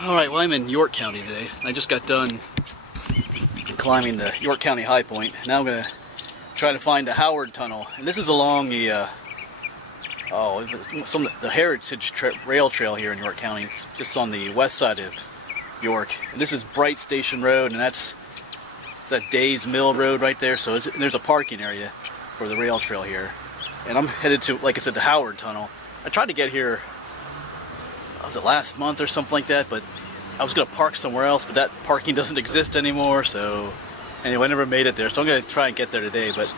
Alright, well I'm in York County today. I just got done climbing the York County High Point. Now I'm going to try to find the Howard Tunnel. And this is along the Heritage Rail Trail here in York County, just on the west side of York. And this is Bright Station Road, and it's that Days Mill Road right there. So there's a parking area for the rail trail here. And I'm headed to, like I said, the Howard Tunnel. I tried to get here, was it last month or something like that, but I was going to park somewhere else, but that parking doesn't exist anymore, so anyway, I never made it there. So I'm going to try and get there today, but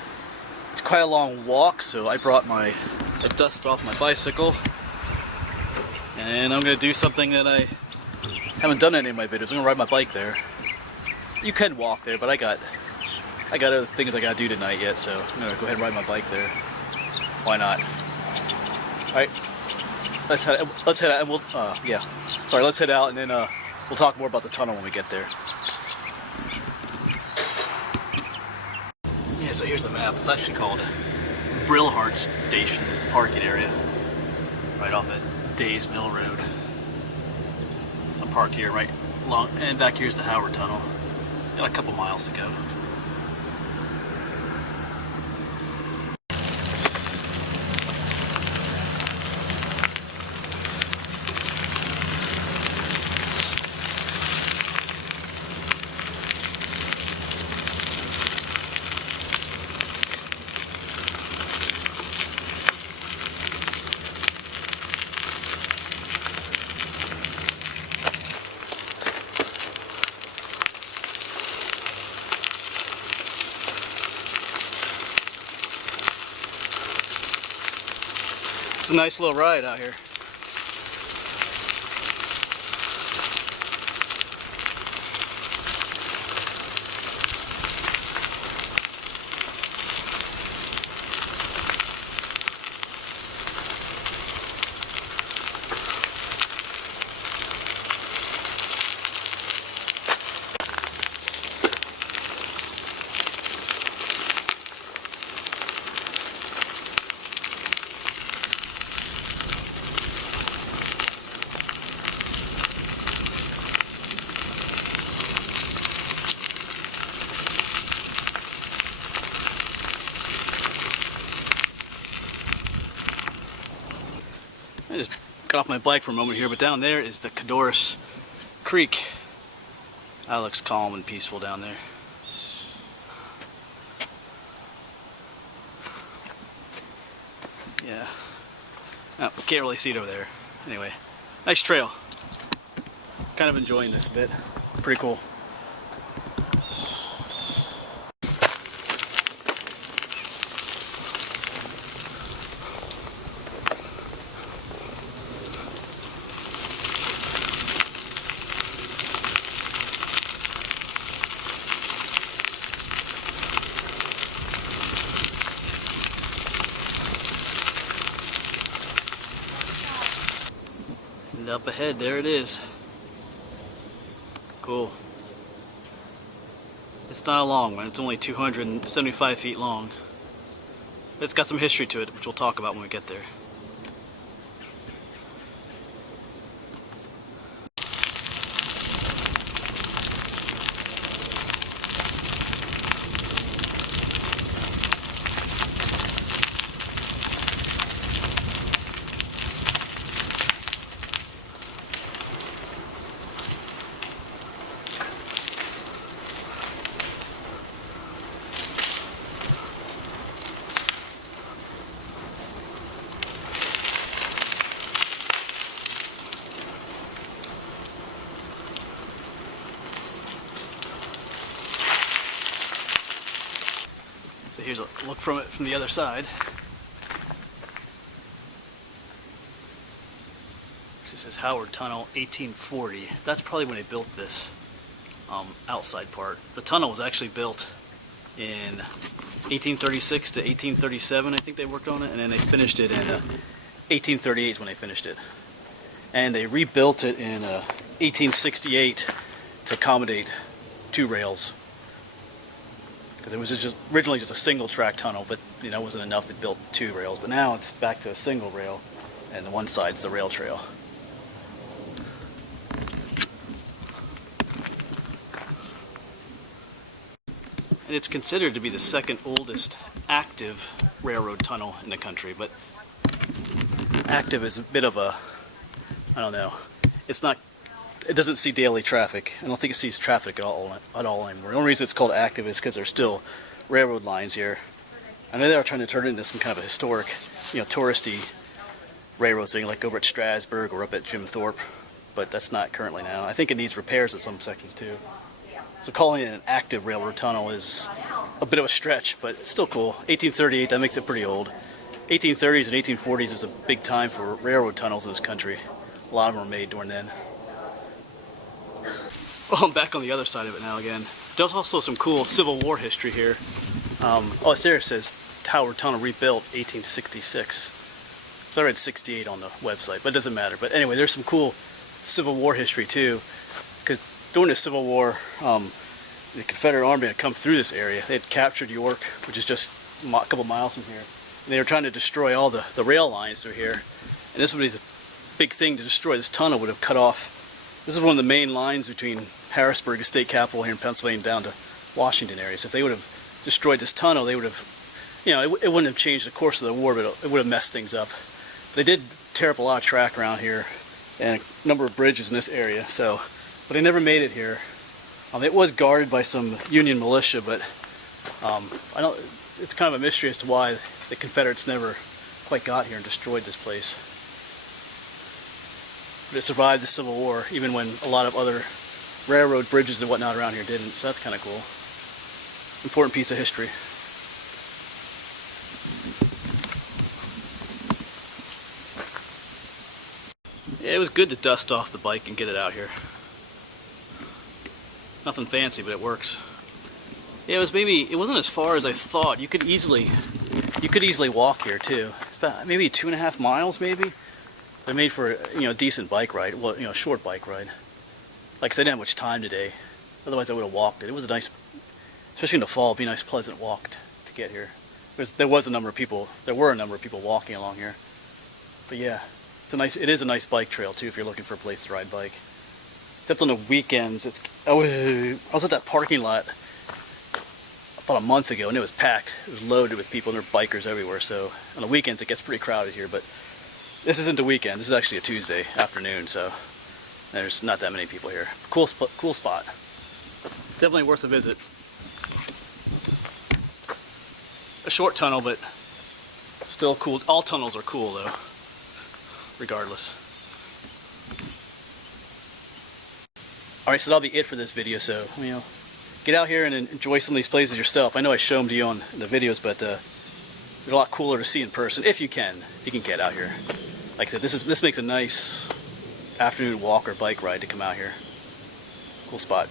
it's quite a long walk, so I brought my dust off my bicycle, and I'm going to do something that I haven't done in any of my videos. I'm going to ride my bike there. You can walk there, but I got other things I got to do tonight yet, so I'm going to go ahead and ride my bike there. Why not? Alright, let's head out, and we'll, let's head out, and then we'll talk more about the tunnel when we get there. Yeah, so here's the map. It's actually called Brillhart Station. It's the parking area right off at Days Mill Road. So I'm parked here right along, and back here's the Howard Tunnel. Got a couple miles to go. It's a nice little ride out here. I just got off my bike for a moment here, but down there is the Codorus Creek. That looks calm and peaceful down there. Yeah. Oh, can't really see it over there. Anyway, nice trail. Kind of enjoying this a bit. Pretty cool. And up ahead, there it is. Cool. It's not a long one. It's only 275 feet long. It's got some history to it, which we'll talk about when we get there. So here's a look from it from the other side. It says Howard Tunnel 1840. That's probably when they built this outside part. The tunnel was actually built in 1836 to 1837, I think they worked on it, and then they finished it in 1838 when they finished it. And they rebuilt it in 1868 to accommodate two rails. Because it was just originally just a single track tunnel, but it wasn't enough. They built two rails, but now it's back to a single rail, and the one side's the rail trail. and it's considered to be the second oldest active railroad tunnel in the country. But active is a bit of a, I don't know, it's not, it doesn't see daily traffic. I don't think it sees traffic at all anymore. The only reason it's called active is because there's still railroad lines here. I know they were trying to turn it into some kind of a historic, touristy railroad thing, like over at Strasburg or up at Jim Thorpe, but that's not currently now. I think it needs repairs at some sections too. So calling it an active railroad tunnel is a bit of a stretch, but it's still cool. 1838, that makes it pretty old. 1830s and 1840s was a big time for railroad tunnels in this country. A lot of them were made during then. Well, I'm back on the other side of it now again. There's also some cool Civil War history here. Oh, it's there, it says Howard Tunnel rebuilt 1866. So I read 68 on the website, but it doesn't matter. But anyway, there's some cool Civil War history too, because during the Civil War, the Confederate Army had come through this area. They had captured York, which is just a couple miles from here. And they were trying to destroy all the rail lines through here. And this would be the big thing to destroy. This tunnel would have cut off. This is one of the main lines between Harrisburg, the state capital here in Pennsylvania, down to Washington area. So if they would have destroyed this tunnel, they would have, it wouldn't have changed the course of the war, but it would have messed things up. They did tear up a lot of track around here and a number of bridges in this area, but they never made it here. It was guarded by some Union militia, but it's kind of a mystery as to why the Confederates never quite got here and destroyed this place. But it survived the Civil War, even when a lot of other railroad bridges and whatnot around here didn't, so that's kind of cool. Important piece of history. Yeah, it was good to dust off the bike and get it out here. Nothing fancy, but it works. Yeah, it wasn't as far as I thought. You could easily walk here too. It's about maybe 2.5 miles, maybe. They're made for a decent bike ride. Well, a short bike ride. Like I said, I didn't have much time today. Otherwise, I would have walked it. It was a nice, especially in the fall, it'd be a nice, pleasant walk to get here. There were a number of people walking along here. But yeah. It is a nice bike trail too if you're looking for a place to ride bike. Except on the weekends, I was at that parking lot about a month ago and it was packed. It was loaded with people and there were bikers everywhere. So on the weekends it gets pretty crowded here, but this isn't a weekend. This is actually a Tuesday afternoon, so there's not that many people here. Cool spot. Definitely worth a visit. A short tunnel, but still cool. All tunnels are cool though, regardless. Alright, so that'll be it for this video. So, get out here and enjoy some of these places yourself. I know I show them to you on the videos, but they're a lot cooler to see in person if you can get out here. Like I said, this makes a nice afternoon walk or bike ride to come out here. Cool spot.